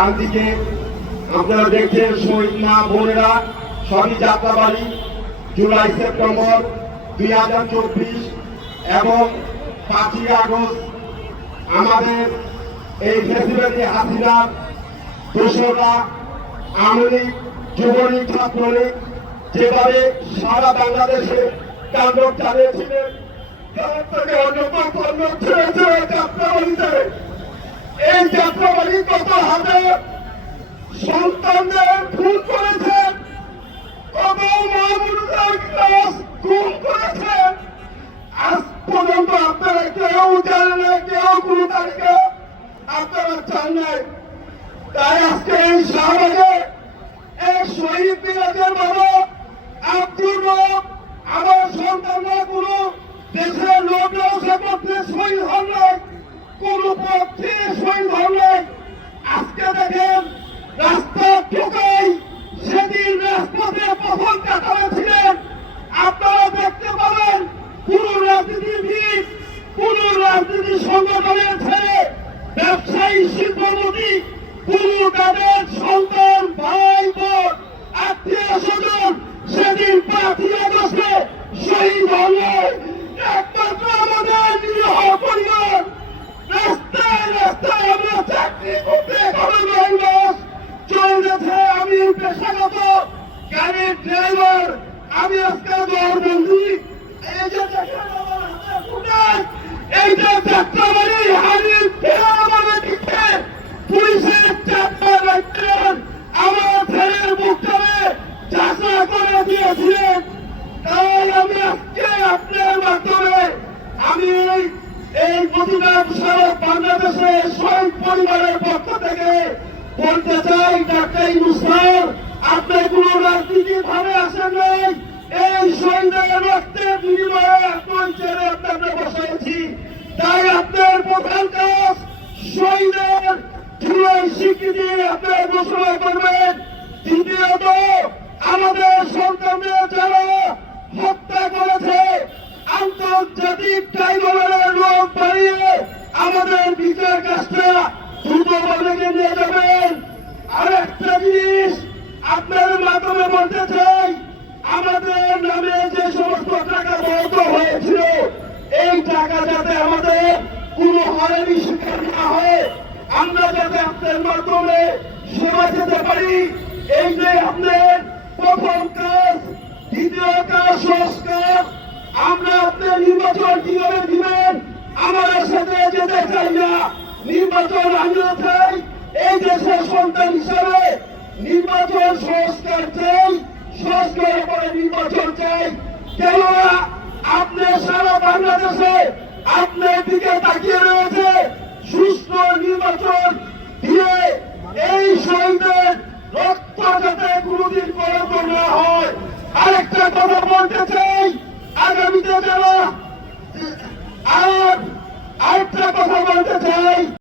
ডান দিকে আপনারা দেখছেন শহীদ মা বোনেরা সবই যাত্রাবাড়ি জুলাই সেপ্টেম্বর 2024 এবং 5ই আগস্ট আমাদের এই ফেসিলিটি হাসিনার দোষরা আওয়ামী লীগ যুবলীগ ছাত্রলীগ যেভাবে সারা বাংলাদেশে তাণ্ডব চালিয়েছিলেন তার থেকে অন্যতম তাণ্ডব ছেড়েছে যাত্রাবাড়িতে। এই যাত্রাবাড়ি কত হাজার সন্তানদের খুন করেছেন, কত মা-বোনদের ক্লাস খুন করেছেন। আজ পর্যন্ত আপনারা কেউ জানেন না, কেউ কোনো তালিকা আপনারা চান নাই। তাই আজকে এই শাহবাগে এক শহীদ মিরাজের বাবা আব্দুর রব আমার সন্তানরা কোনো দেশের লোকরাও সে পথে শহীদ হন নাই, কোন পথে শহীদ হন নাই। আজকে দেখেন রাস্তা ঠোকাই সেদিন রাজপথে প্রথম কাতারে ছিলেন। আপনারা দেখতে পাবেন কোন রাজনীতিবিদ কোন রাজনীতি সংগঠনের ছেলে ব্যবসায়ী শিল্পপতি কোন তাদের সন্তান ভাই বোন আত্মীয় স্বজন সেদিন 5ই আগস্টে শহীদ হলে একমাত্র আমাদের নিরীহ পরিবার। রাস্তায় রাস্তায় আমরা চাকরি করতে গণমানুষ চলে গেছে। আমি পেশাগত গাড়ির ড্রাইভার, আমি আজকে দৌড়বন্দি। এই যে দেখেন আমার হাতে ফুটায়, এই যে যাত্রাবাড়ি হারিয়ে ফেরা আমাদের দিকে পুলিশের চাপা রাখতেন আমার ছেলের মুখটারে চাষা করে দিয়েছিলেন। তাই আমি আজকে আপনার মাধ্যমে আমি এই প্রতিবাদ সারা বাংলাদেশে শহীদ পরিবারের পক্ষ থেকে বলতে চাই, ডাক্তার ইউনূস স্যার আপনি কোন রাজনীতির ভাবে আসেন নাই। এই শহীদের রক্তের বিনিময়ে আপনার ছেড়ে আপনাকে বসাইছি। তাই আপনার প্রধান কাজ শহীদের জুলাই স্বীকৃতি আপনার ঘোষণা করবেন। দ্বিতীয়ত আমাদের সন্তানদের যারা হত্যা করেছে আন্তর্জাতিক ট্রাইব্যুনালের লোক বাড়িয়ে আমাদের বিচার কাজটা দ্রুতভাবে নিয়ে যাবেন। আরেকটা জিনিস আপনার মাধ্যমে বলতে চাই, আমাদের নামে যে সমস্ত টাকা বরাদ্দ হয়েছিল এই টাকা যাতে আমাদের কোনো হয়রানি শিকার না হয়, আমরা যাতে আপনার মাধ্যমে সেবা যেতে পারি। এই যে আপনার প্রথম কাজ, দ্বিতীয় কাজ সংস্কার। আমরা আপনার নির্বাচন কিভাবে দিবেন আমাদের সাথে যেতে চাই না। নির্বাচন আমিও চাই, এই দেশের সন্তান হিসাবে নির্বাচন সংস্কার চাই, সংস্কারের পরে নির্বাচন চাই। কেননা আপনি সারা বাংলাদেশে আপনার দিকে তাকিয়ে রয়েছে। সুষ্ঠু নির্বাচন দিয়ে এই শহীদের রক্ত যাতে কোনদিন কলঙ্ক না হয়। আরেকটা কথা বলতে চাই, আগামীতে যারা আরেকটা কথা বলতে চাই।